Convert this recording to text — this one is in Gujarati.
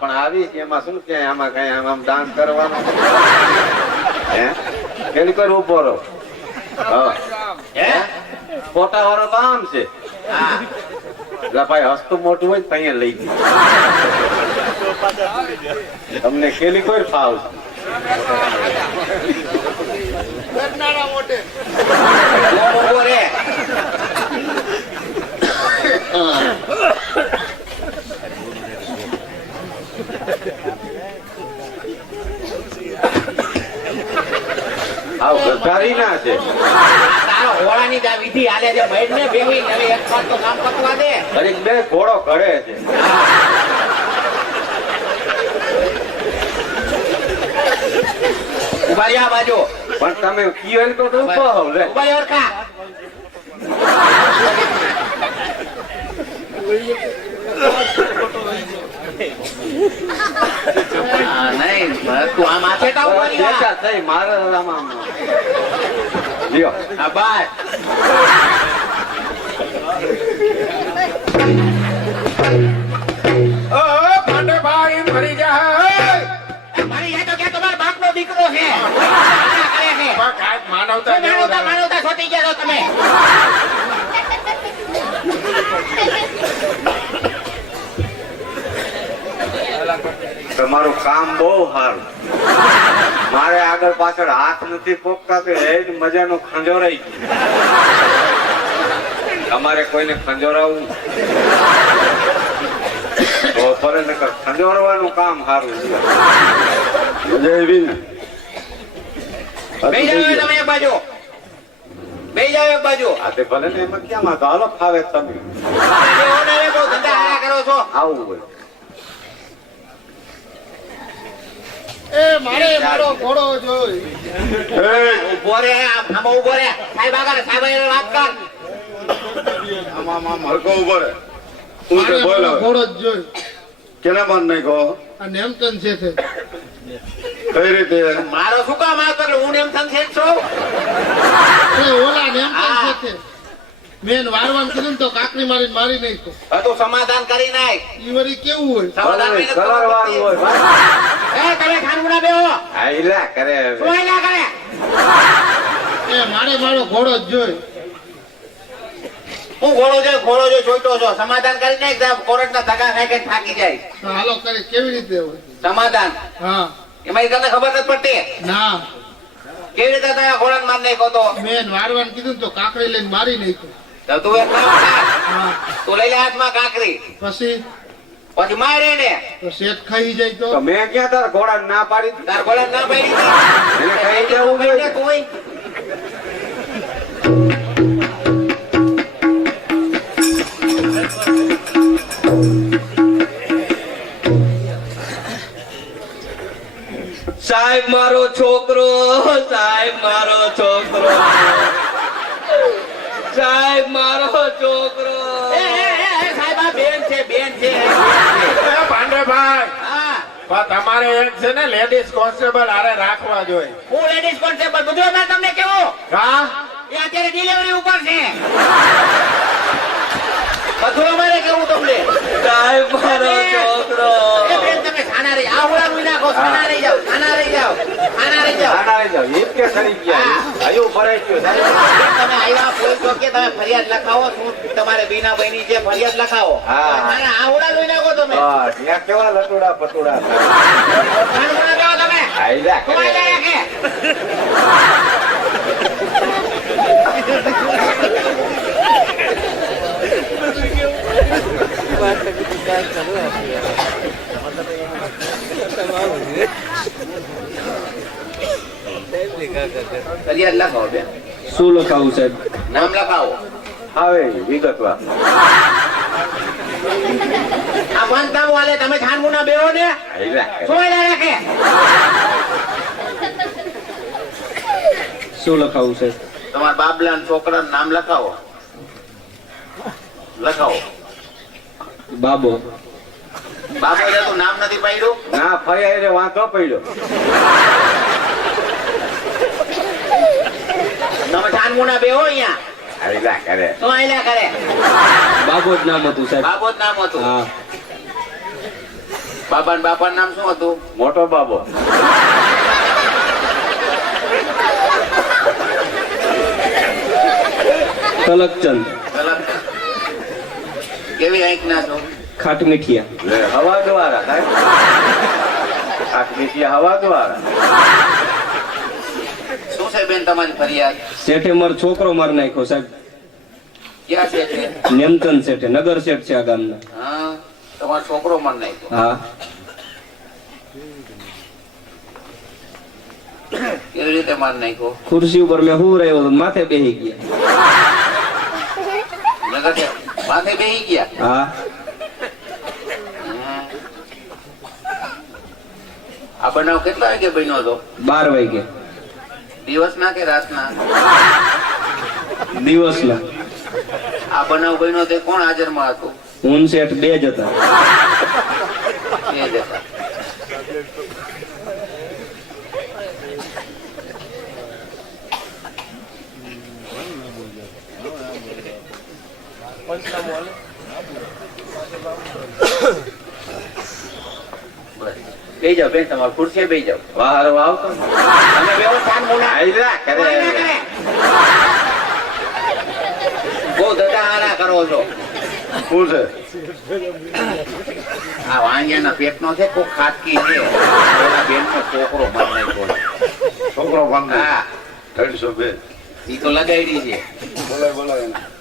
પણ આવી છે એમાં શું કે આમાં કઈ આમ આમ ડાન્સ કરવાનો? હે? પેલી કોઈ ઊભો રહો. હે. ફોટા વાળો તો આમ છે. ભાઈ હસતું મોટું હોય તો અહીંયા લઈ ગયું. તમને કેલી કોઈ ફાવ? ઊભો રે આવ ગધારી ના છે તારો હોળાની જ આ વિધિ હાલે છે બહેન ને ભેગી હવે એક વાર તો કામ પતવા દે. અરે બે ઘોડો કરે છે. ઊભા આ બાજુ. પણ તમે કિયલ તો તો ઊભો હોવ લે. ઊભા રહ્યા ઓરખા હા, નહીં તું આ માથે કા ઊભા રહ્યા? બેટા મારે આમ આમ. લ્યો. આ બસ ભાઈ મરી જાય મારી એ તો કે તમારા બાપનો દીકરો છે? માનવતા માનવતા માનવતા છોટી ગયા તમે? તમારું કામ બહુ સારું. મારે આગળ પાછળ હાથ નથી પોકતા તો એ જ મજાનો ખંજોરાઈ ગયું. અમારે કોઈને ખંજોરાવું તો ફરે નકર ખંજોરવાનું કામ સારું છે. બાજુ. બે જાવ એક બાજુ. આ તે ભલે ને એમાં ક્યાં માં તો હાલો ફાવે તમે. ધંધા હારા કરો છો. આવું હોય. એ મારે મારો ઘોડો જોઈ ઊભો રે આમ ઊભો રે. સાહેબ આગળ સાહેબ એ વાત કર. આમ આમ હરકો ઊભો રે. તું કે બોલ ઘોડો જ જોયો. કેના મન નઈ કહો? આ નેમતન છે તે. કઈ રીતે? મારો શું કામ આ એટલે હું નેમતન છે છું. એ ઓલા નેમતન. છે તે. મેન વારવાન કીધું ને તો કાકરી મારી મારી નાખ્યો. આ તો સમાધાન કરી નાખ. ઈ વરી કેવું હોય? સમાધાન કલર હોય. એ તમે ખાનગુના બેહો આઈલા કરે શું આયલા કરે? એ મારે મારો ઘોડો જ જોઈ. હું ઘોડો છે ઘોડો જો જોઈતો છો. સમાધાન કરી નાખ કોરટ ના ધગા ખાઈ ખાઈ થાકી જાય. હાલો કરે કેવી રીતે હોય? સમાધાન. હા. એમાં તને ખબર નથી પડતી? ના. કેવી રીતે તમે ઘોડા માર નાખો તો? મેં વારવાનું કીધું તો કાકરી લઈને મારી નાખ્યો. તો તું એક કામ તું લઈ લે હાથમાં કાકરી પછી? પછી મારે ને. તો શેઠ ખાઈ જાય તો? તો મેં ક્યાં તાર ઘોડા ના પાડી? તાર ઘોડા ના પાડી એને ખાઈ જવું જોઈએ. કોઈ. સાહેબ મારો છોકરો સાહેબ મારો છોકરો. સાહેબ મારો છોકરો એ, એ, એ, એ, સાહેબ આ બેન છે બેન છે પાંડેભાઈ હા પણ તમારે એક છે ને લેડીઝ કોન્સ્ટેબલ આરે રાખવા જોઈએ. હું લેડીઝ કોન્સ્ટેબલ બધું મેં તમને કેવું? હા? એ અત્યારે ડિલિવરી ઉપર છે. બધું અમારે કેવું તમને? સાહેબ મારો છોકરો એ બેન તમે ખાના રહી આ ઉડા રૂઈ નાખો ખાના રહી જાઓ. ખાના રહી જાઓ. ખાના રહી જાઓ. આના રહી જાવ જ કે સરી ગયા. હજુ ભરાઈ ગયો. તમે આવ્યા ચોકીએ તમે ફરિયાદ લખાવો શું તમારે બીના બહેની જે ફરિયાદ લખાવો? હા. આવડા લઈ નાખો તમે. ત્યાં કેવા લટુડા પટુડા તમે? ફરિયાદ લખાવો બેન. શું લખાવું સાહેબ? નામ લખાવો. આવે વિગતવાર. આ બાંધકામ વાલે તમે ખાનગુના બેહો ને? શું આયલા રાખે. શું લખાવું છે? તમારા બાબલા છોકરા નામ લખાવો. લખાવો. બાબો. બાબો તું નામ નથી પાડ્યું? ના ફરી વાંચો પડ્યો. તમે બે બેહો અહીંયા. આઈલા કરે શું આયલા કરે બાબો નામ હતું સાહેબ. બાબો નામ હતું. બાબા ને બાપા નામ શું હતું? મોટો બાબો. તલકચંદ. કેવી આંખ ના છો? ખાટ મીઠિયા. હવા દ્વારા આખી હવા દ્વારા બેન તમારી ફરિયાદ. શેઠે મારો છોકરો માર નાખ્યો સાહેબ. ક્યાં શેઠે? નેમચંદ શેઠે નગર શેઠ છે આ ગામના. હા તમારો છોકરો મન નાખ્યો. હા. કેવી રીતે માર નાખ્યો? ખુરશી ઉપર મેં હું રહ્યો માથે બેહી ગયા. નગર માથે બેહી ગયા? હા. આપણને આ બનાવ કેટલા વાગે બન્યો હતો? બાર વાગે. દિવસના કે રાતના દિવસના આ બનાવ બન્યો તે કોણ હાજરમાં હતું હું સેઠ શેઠ બે જ હતા બે જ હતા. બસ. બેહી જાવ બેન તમારે ખુરશી બે જાવ વારો આવતો બેહો શાંત કરે. છો. શું છે? આ વાંગિયાના પેટનો છે કોઈ ખાટકી છે. ઓલા બેનનો છોકરો નાખ્યો છોકરો બંધ હા. ત્રણસો બે. ઈ તો લગાડી છે. બોલો બોલો એને.